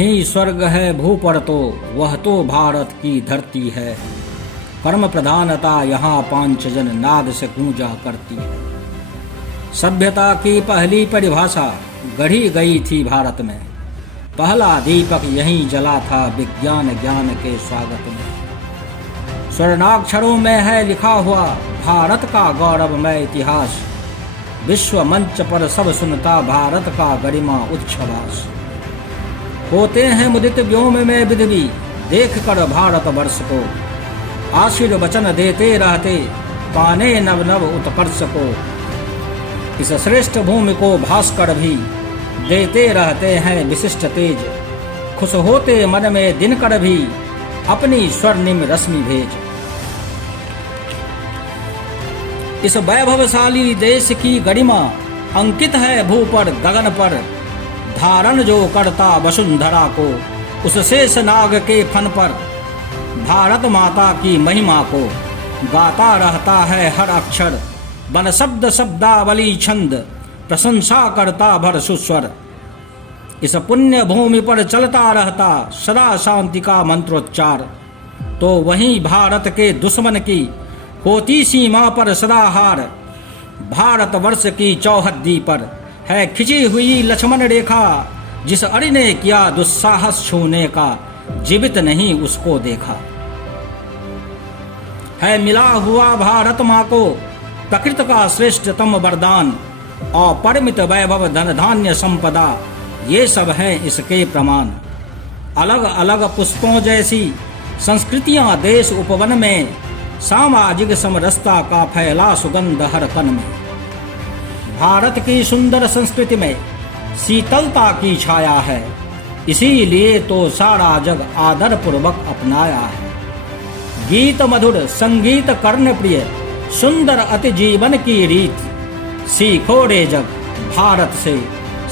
कहीं स्वर्ग है भू पर तो वह तो भारत की धरती है। कर्म प्रधानता यहाँ पांचजन नाद से गूंजा करती है। सभ्यता की पहली परिभाषा गढ़ी गई थी भारत में। पहला दीपक यहीं जला था विज्ञान ज्ञान के स्वागत में। स्वर्णाक्षरों में है लिखा हुआ भारत का गौरवमय इतिहास। विश्व मंच पर सब सुनता भारत का गरिमा उच्छ्वास। होते हैं मुदित व्योम में विधि देख कर भारत वर्ष को। आशीर्वचन देते रहते पाने नव नव उत्कर्ष को। इस श्रेष्ठ भूमि को भास्कर भी देते रहते हैं विशिष्ट तेज। खुश होते मन में दिनकर भी अपनी स्वर्णिम रश्मि भेज। इस वैभवशाली देश की गरिमा अंकित है भू पर गगन पर। धारण जो करता वसुंधरा को उस शेष नाग के फन पर। भारत माता की महिमा को गाता रहता है हर अक्षर। बन शब्द शब्दावली छंद प्रशंसा करता भर सुस्वर। इस पुण्य भूमि पर चलता रहता सदा शांति का मंत्रोच्चार। तो वहीं भारत के दुश्मन की होती सीमा पर सदा हार। भारत वर्ष की चौहद्दी पर है खिंची हुई लक्ष्मण रेखा। जिस अरि ने किया दुस्साहस छूने का जीवित नहीं उसको देखा। है मिला हुआ भारत माँ को प्रकृति का श्रेष्ठतम वरदान। अपरिमित वैभव धन धान्य संपदा ये सब हैं इसके प्रमाण। अलग अलग पुष्पों जैसी संस्कृतियां देश उपवन में। सामाजिक समरसता का फैला सुगंध हर कण में। भारत की सुंदर संस्कृति में शीतलता की छाया है। इसीलिए तो सारा जग आदर पूर्वक अपनाया है। गीत मधुर संगीत कर्ण प्रिय सुंदर अति जीवन की रीत। सीखो रे जग भारत से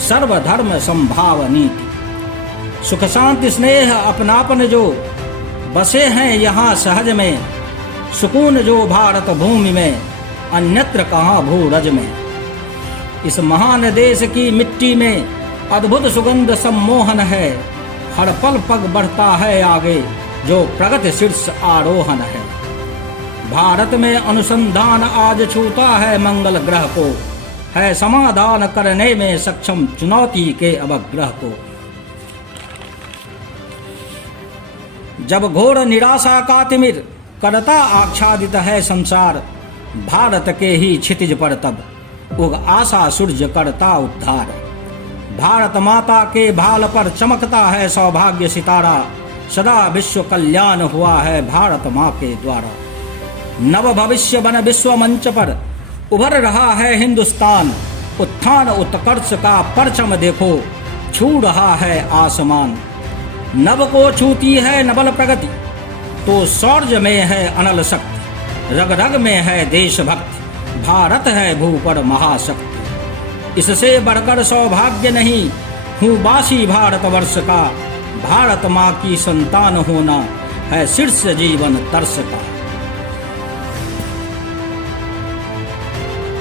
सर्वधर्म संभाव नीति। सुख शांति स्नेह अपनापन जो बसे हैं यहाँ सहज में। सुकून जो भारत भूमि में अन्यत्र कहाँ भूरज में। इस महान देश की मिट्टी में अद्भुत सुगंध सम्मोहन है। हर पल पग बढ़ता है आगे जो प्रगति शीर्ष आरोहण है। भारत में अनुसंधान आज छूता है मंगल ग्रह को। है समाधान करने में सक्षम चुनौती के अवग्रह को। जब घोर निराशा का तिमिर करता आच्छादित है संसार। भारत के ही क्षितिज पर तब उग आशा सूर्य करता उद्धार। भारत माता के भाल पर चमकता है सौभाग्य सितारा। सदा विश्व कल्याण हुआ है भारत माँ के द्वारा। नव भविष्य बन विश्व मंच पर उभर रहा है हिंदुस्तान। उत्थान उत्कर्ष का परचम देखो छू रहा है आसमान। नभ को छूती है नबल प्रगति तो शौर्य में है अनल शक्ति। रग रग में है देशभक्ति भारत है भू पर महाशक्ति। इससे बढ़कर सौभाग्य नहीं हूँ बासी भारत वर्ष का। भारत माँ की संतान होना है शीर्ष जीवन तर्स का।